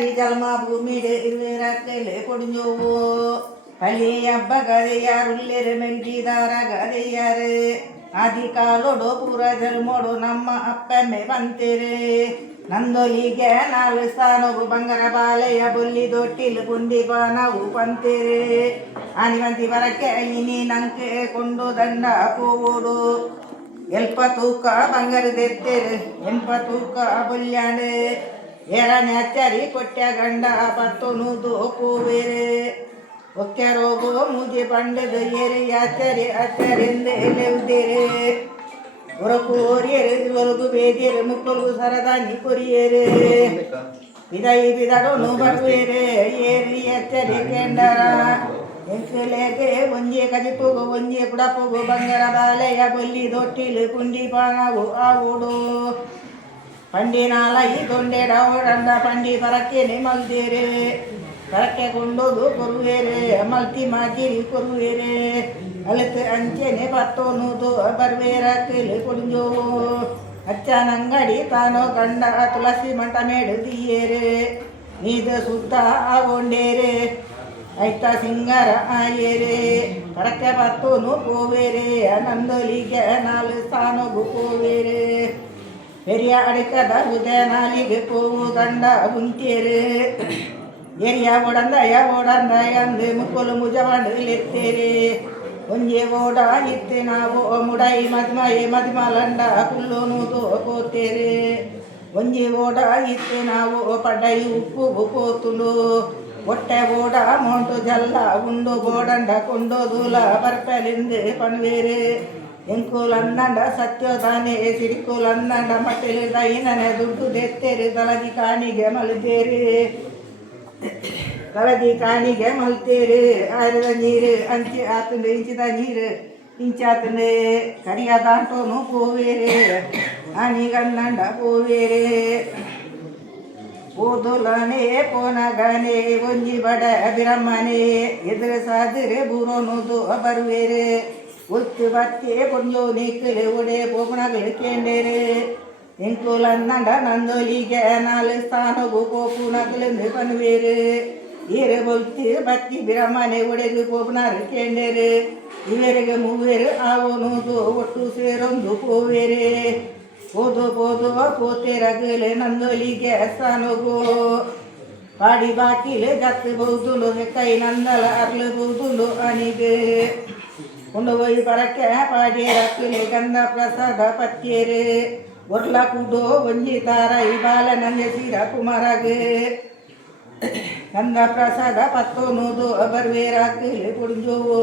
ಅಚ್ಚರಿ ಜಲ್ಮ ಭೂಮಿಡೆ ಇರುವೆರಕ್ಕಲೆ ಕೊಡಿಂಜೋವು ಹಳ್ಳಿ ಹಬ್ಬ ಗದೆಯಾರುಲ್ಲೆರೆ ಮೆಲ್ಗಿದಾರ ಗದೆಯಾರೆ ಆದಿ ಕಾಲೋಡು ಪೂರ ಜಲ್ಮೋಡು ನಮ್ಮ ಅಪ್ಪಮ್ಮೆ ಬಂತೇರೆ ನಂದೊಲಿಗೆ ನಾಲ್ಕು ಸ್ಥಾನವು ಬಂಗಾರ ಬಾಲೆಯ ಬೊಲ್ಲಿ ದೊಟ್ಟಿಲು ಕುಂಡಿ ಬಾನವು ಪಂತೇರೆ ಆನಿವಂತಿ ಬರಕ್ಕೆ ಇನಿ ನಂಕೆ ಕೊಂಡು ದಂಡ ಪೋಡು ಎಲ್ಪ ತೂಕ ಬಂಗಾರದೆತ್ತೇರೆ ಎಂಪ ತೂಕ ಬೊಲ್ಯಾಣೆ ಎರಡನೇ ಅಚ್ಚರಿ ಕೊಟ್ಟ ಗಂಡ ಪತ್ತು ನೂದು ಪೂವೇರೆ ಒಕ್ಕೆ ರೋಗು ಮೂಜಿ ಪಂಡದ ಏರಿ ಅಚ್ಚರಿ ಅಚ್ಚರಿಂದೆ ಎಲೆವುದೇರೆ ಹೊರಕು ಓರಿಯರೆ ಒಲಗು ಬೇದಿಯರೆ ಮುಕ್ಕಲು ಸರದಾನಿ ಕೊರಿಯರೆ ಬಿದೈ ಬಿದಡೋನು ಬರುವೇರೆ ಏರಿ ಅಚ್ಚರಿ ಕೆಂಡರ ಎಂಕಲೇಗೆ ಒಂಜೆ ಕದಿಪುಗು ಒಂಜೆ ಕುಡಪುಗು ಬಂಗಾರ ಬಾಲೆಯ ಬೊಲ್ಲಿ ದೊಟ್ಟಿಲು ಕುಂಡಿ ಪಾನವು ಆವುಡು ಪಂಡಿ ನಾಲೈ ದೊಂಡೆ ಡೌಡಂಡ ಪಂಡಿ ಪರಕ್ಕೇನೆ ಮಲ್ದೇರೆ ಪರಕ್ಕೆ ಕೊಂಡೋದು ಕೊರುವೇರೆ ಮಲ್ತಿ ಮಾಜಿರಿ ಕೊರುವೇರೆ ಅಲತ್ ಅಂಚೆನೆ ಪತ್ತೋನುದು ಬರ್ವೇರ ಕೇಳಿ ಕೊಡಿಂಜೋವು ಅಚ್ಚನಂಗಡಿ ತಾನೋ ಗಂಡ ತುಳಸಿ ಮಂಟ ಮೇಡುದಿಯೇರೆ ನೀದ ಸುತ್ತ ಆಗೊಂಡೇರೆ ಐತ ಸಿಂಗಾರ ಆಯೇರೆ ಪರಕ್ಕೆ ಪತ್ತೋನು ಪೋವೇರೆ ನಂದೊಲಿಗೆ ನಾಲ್ಕು ಸ್ಥಾನಗು ಪೋವೇರೆ பெரிய அடைக்கத உதனாலிಗೆ போವುದಂಡ ಉಂತೇರೆ ಎರಿಯ ಓಡಂದಾಯ ಅಂದು ಮುಕ್ಕಲು ಮುಜವಾಂಡಲೆತ್ತೇರೆ ಒಂಜೆ ಓಡ ಇತ್ತೆ ನಾವು ಮುಡೈ ಮದ್ಮಯೆ ಮದ್ಮಲಂಡ ಕುಲ್ಲೋನುದು ಕೋತೇರೆ ಒಂಜೆ ಓಡ ಇತ್ತೆ ನಾವು ಪಡೈ ಉಪ್ಪು ಪೋತುಂಡು ಹೊಟ್ಟೆ ಓಡ ಮೋಂಟು ಜಲ್ಲ ಉಂಡು ಬೋಡಂಡ ಕೊಂಡೋದುಲ ಬರ್ಪಲಿಂದೆ ಪನ್ವೇರೆ ಎಂಕುಲನ್ನಂಡ ಸತ್ಯೋದಾನೆ ಸಿರಿಕುಲನ್ನಂಡ ಮಟ್ಟೆಲೆ ದೈನನೆ ದುಡ್ಡು ದೆತ್ತೇರಿ ತಲಗಿ ಕಾಣಿಗೆ ಮಲ್ತೇರಿ ತಲಗಿ ಕಾಣಿಗೆ ಮಲ್ತೇರಿ ಆರದ ನೀರು ಅಂಚಿ ಆತಂದು ಇಂಚಿದ ನೀರು ಇಂಚಾತಂದೆ ಕರಿಯ ದಾಂಟೋನು ಪೋವೇರೆ ಆನಿಗನ್ನಂಡ ಪೋವೇರೆ ಓದುಲನೆ ಪೋನಗನೆ ಒಂಜಿ ಬಡ ಬಿರಮ್ಮನೆ ಎದುರು ಸಾದರೆ ಬೂರೋನುದು ಬರುವೇರೆ ಒತ್ತು ಬತ್ತೆ ಕೊಂಜೋ ನಿಕ್ಕಲೆ ಒಡೆ ಪೋಪುಣಗಳು ಕೇಂಡೇರೆ ಎಂಕುಲನ್ನಂಡ ನಂದೊಲಿಗೆ ನಾಲ್ಕು ಸ್ಥಾನಗು ಪೋಪುಣಗಲೆಂದು ಪನ್ವೇರೆ ಏರೆ ಬೊಲ್ತಿ ಬತ್ತಿ ಬಿರಮನೆ ಒಡೆದು ಪೋಪುಣರು ಕೇಂಡೇರೆ ಇವರಿಗೆ ಮೂವೇರು ಆವನುದು ಒಟ್ಟು ಸೇರೊಂದು ಪೋವೇರೆ ಓದು ಪೋದು ಪೋತೆರಗಲೆ ನಂದೊಲಿಗೆ ಸ್ಥಾನಗು ಪಾಡಿ ಬಾಕಿಲೆ ಜತ್ತು ಬಹುದುಂಡು ಕೈ ನಂದಲ ಅರ್ಲಬಹುದುಂಡು ಅನಿಗೆ ಕೊಂಡು ಹೋಗಿ ಪರಕ್ಕೆ ಪಾಡಿ ರಕ್ಕಲೆ ಗಂಧ ಪ್ರಸಾದ ಪತ್ಯೇರೆ ಒರ್ಲ ಕುಡೋ ಒಂಜಿ ತಾರ ಈ ಬಾಲ ನಂಗೆ ಸೀರ ಕುಮಾರಗೆ ಗಂಧ ಪ್ರಸಾದ ಪತ್ತೋನುದು ಬರ್ವೇರಾಕಲೆ ಕುಡಿಂಜೋವು